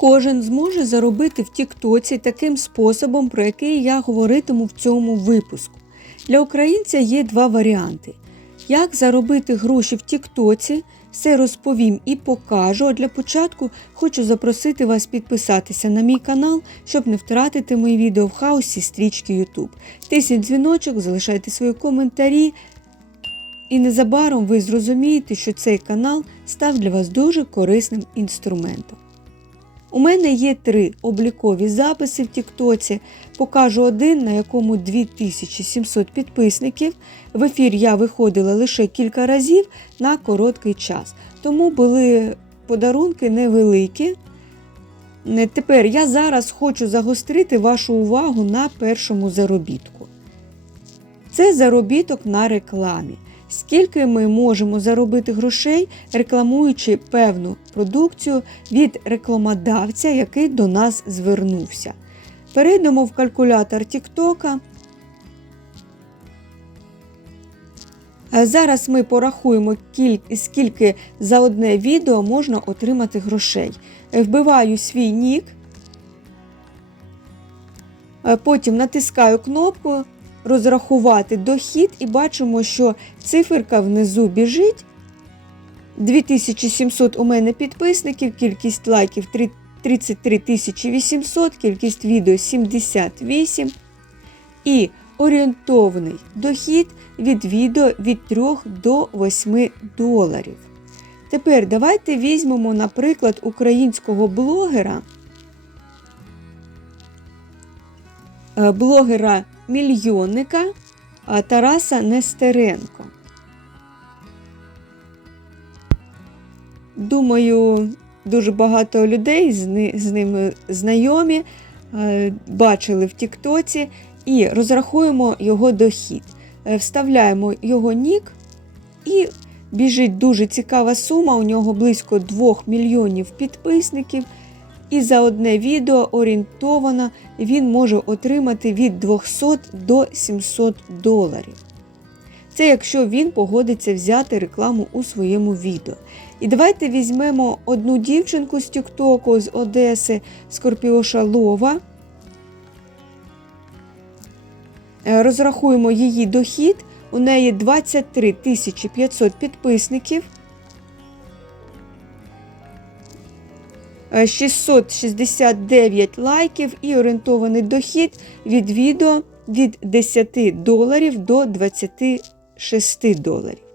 Кожен зможе заробити в Тіктоці таким способом, про який я говоритиму в цьому випуску. Для українця є два варіанти. Як заробити гроші в Тіктоці, все розповім і покажу. А для початку хочу запросити вас підписатися на мій канал, щоб не втратити мої відео в хаосі стрічки YouTube. Тисніть дзвіночок, залишайте свої коментарі. І незабаром ви зрозумієте, що цей канал став для вас дуже корисним інструментом. У мене є три облікові записи в Тіктоці. Покажу один, на якому 2700 підписників. В ефір я виходила лише кілька разів на короткий час. Тому були подарунки невеликі. Тепер я зараз хочу загострити вашу увагу на першому заробітку. Це заробіток на рекламі. Скільки ми можемо заробити грошей, рекламуючи певну продукцію від рекламодавця, який до нас звернувся. Перейдемо в калькулятор TikTok. Зараз ми порахуємо, скільки за одне відео можна отримати грошей. Вбиваю свій нік, потім натискаю кнопку розрахувати дохід і бачимо, що циферка внизу біжить. 2700 у мене підписників, кількість лайків три- 33 800, кількість відео 78 і орієнтовний дохід від відео від 3 до 8 доларів. Тепер давайте візьмемо, наприклад, українського блогера, е, блогера-мільйонника Тараса Нестеренко. Думаю, дуже багато людей з ни- ним знайомі, е, бачили в Тіктоці і розрахуємо його дохід. Е, Вставляємо його нік і біжить дуже цікава сума. У нього близько 2 мільйонів підписників. І за одне відео орієнтовано він може отримати від 200 до 700 доларів. Це якщо він погодиться взяти рекламу у своєму відео. І давайте візьмемо одну дівчинку з Тіктоку з Одеси, Скорпіоша Лова. Е, Розрахуємо її дохід. У неї 23 500 підписників. 669 лайків і орієнтований дохід від відео від 10 доларів до 26 доларів.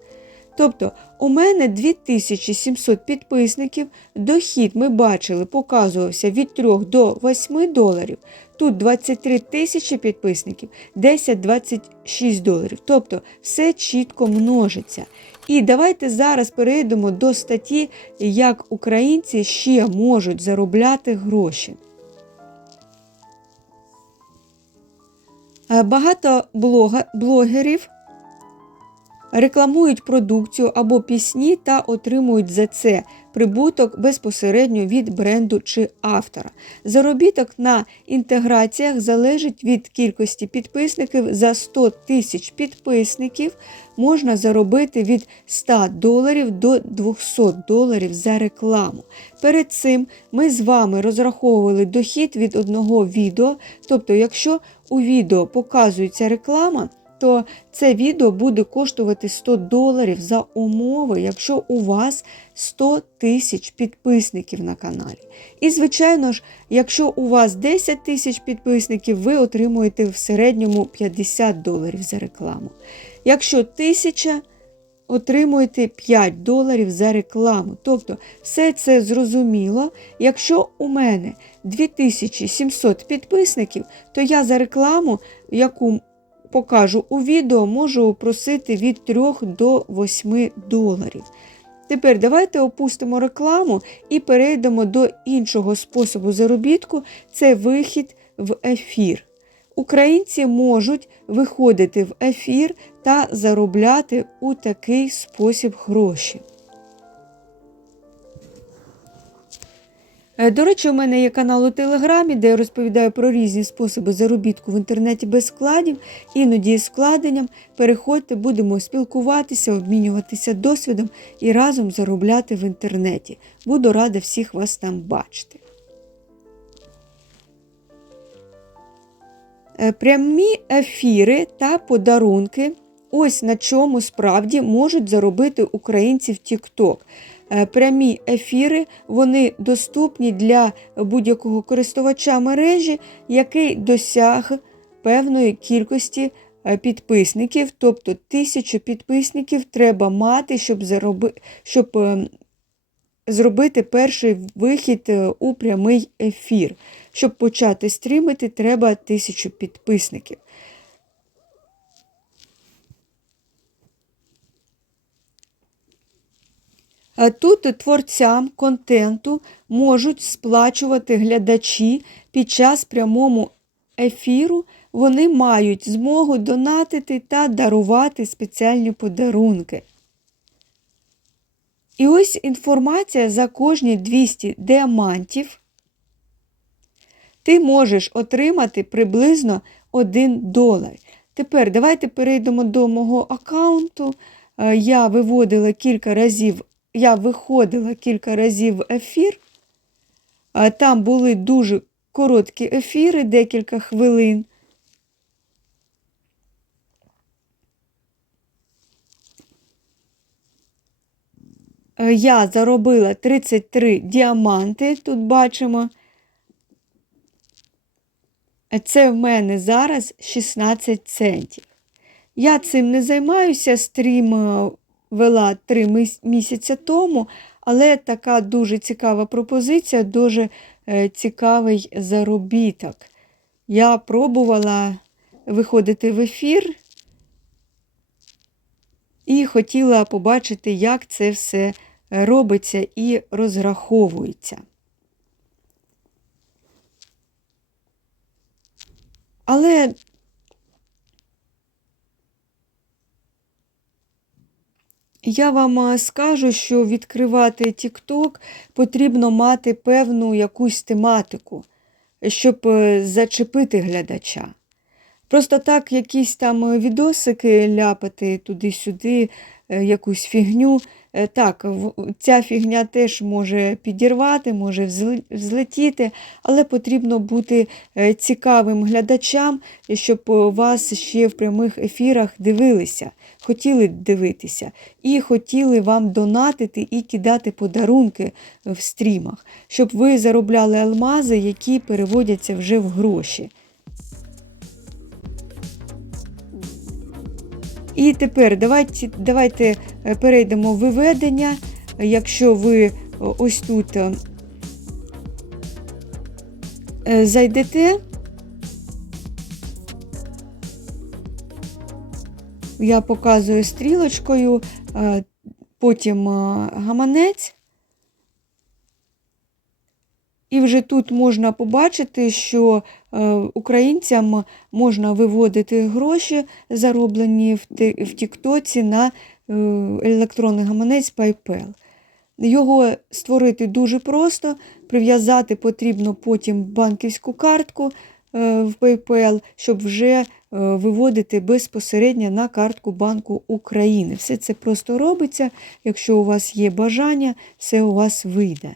Тобто, у мене 2700 підписників, дохід ми бачили, показувався від 3 до 8 доларів. Тут 23 тисячі підписників, 10-26 доларів. Тобто все чітко множиться. І давайте зараз перейдемо до статті, як українці ще можуть заробляти гроші. Багато блогерів рекламують продукцію або пісні та отримують за це прибуток безпосередньо від бренду чи автора. Заробіток на інтеграціях залежить від кількості підписників. За 100 тисяч підписників можна заробити від 100 доларів до 200 доларів за рекламу. Перед цим ми з вами розраховували дохід від одного відео. Тобто, якщо у відео показується реклама, то це відео буде коштувати 100 доларів за умови, якщо у вас 100 тисяч підписників на каналі. І, звичайно ж, якщо у вас 10 тисяч підписників, ви отримуєте в середньому 50 доларів за рекламу. Якщо 1000, отримуєте 5 доларів за рекламу. Тобто, все це зрозуміло. Якщо у мене 2700 підписників, то я за рекламу, яку покажу у відео, можу просити від 3 до 8 доларів. Тепер давайте опустимо рекламу і перейдемо до іншого способу заробітку це вихід в ефір. Українці можуть виходити в ефір та заробляти у такий спосіб гроші. Е, до речі, у мене є канал у Телеграмі, де я розповідаю про різні способи заробітку в інтернеті без складів, іноді з складенням. Переходьте, будемо спілкуватися, обмінюватися досвідом і разом заробляти в інтернеті. Буду рада всіх вас там бачити. Е, прямі ефіри та подарунки. Ось на чому справді можуть заробити українці в TikTok. Е, Прямі ефіри вони доступні для будь-якого користувача мережі, який досяг певної кількості е, підписників. Тобто тисячу підписників треба мати, щоб, зароби... щоб е, зробити перший вихід у прямий ефір. Щоб почати стрімити, треба тисячу підписників. Тут творцям контенту можуть сплачувати глядачі під час прямому ефіру. Вони мають змогу донатити та дарувати спеціальні подарунки. І ось інформація за кожні 200 діамантів. Ти можеш отримати приблизно 1 долар. Тепер давайте перейдемо до мого аккаунту. Е, Я виводила кілька разів, я виходила кілька разів в ефір. Е, Там були дуже короткі ефіри, декілька хвилин. Е, Я заробила 33 діаманти, тут бачимо. Це в мене зараз 16 центів. Я цим не займаюся, стрім е, вела 3 міс- місяці тому, але така дуже цікава пропозиція, дуже е, цікавий заробіток. Я пробувала виходити в ефір і хотіла побачити, як це все робиться і розраховується. Але я вам е, скажу, що відкривати TikTok потрібно мати певну якусь тематику, щоб е, зачепити глядача. Просто так якісь там е, відосики ляпати туди-сюди, якусь фігню. Е, Так, ця фігня теж може підірвати, може взлетіти, але потрібно бути е, цікавим глядачам, щоб е, вас ще в прямих ефірах дивилися, хотіли дивитися і хотіли вам донатити і кидати подарунки в стрімах, щоб ви заробляли алмази, які переводяться вже в гроші. І тепер давайте, давайте е, перейдемо в виведення. Якщо ви ось тут е, е, зайдете, я показую стрілочкою, е, потім е, гаманець. І вже тут можна побачити, що е, українцям можна виводити гроші, зароблені в Тіктоці на е, електронний гаманець PayPal. Його створити дуже просто, прив'язати потрібно потім банківську картку е, в PayPal, щоб вже виводити безпосередньо на картку Банку України. Все це просто робиться. Якщо у вас є бажання, все у вас вийде.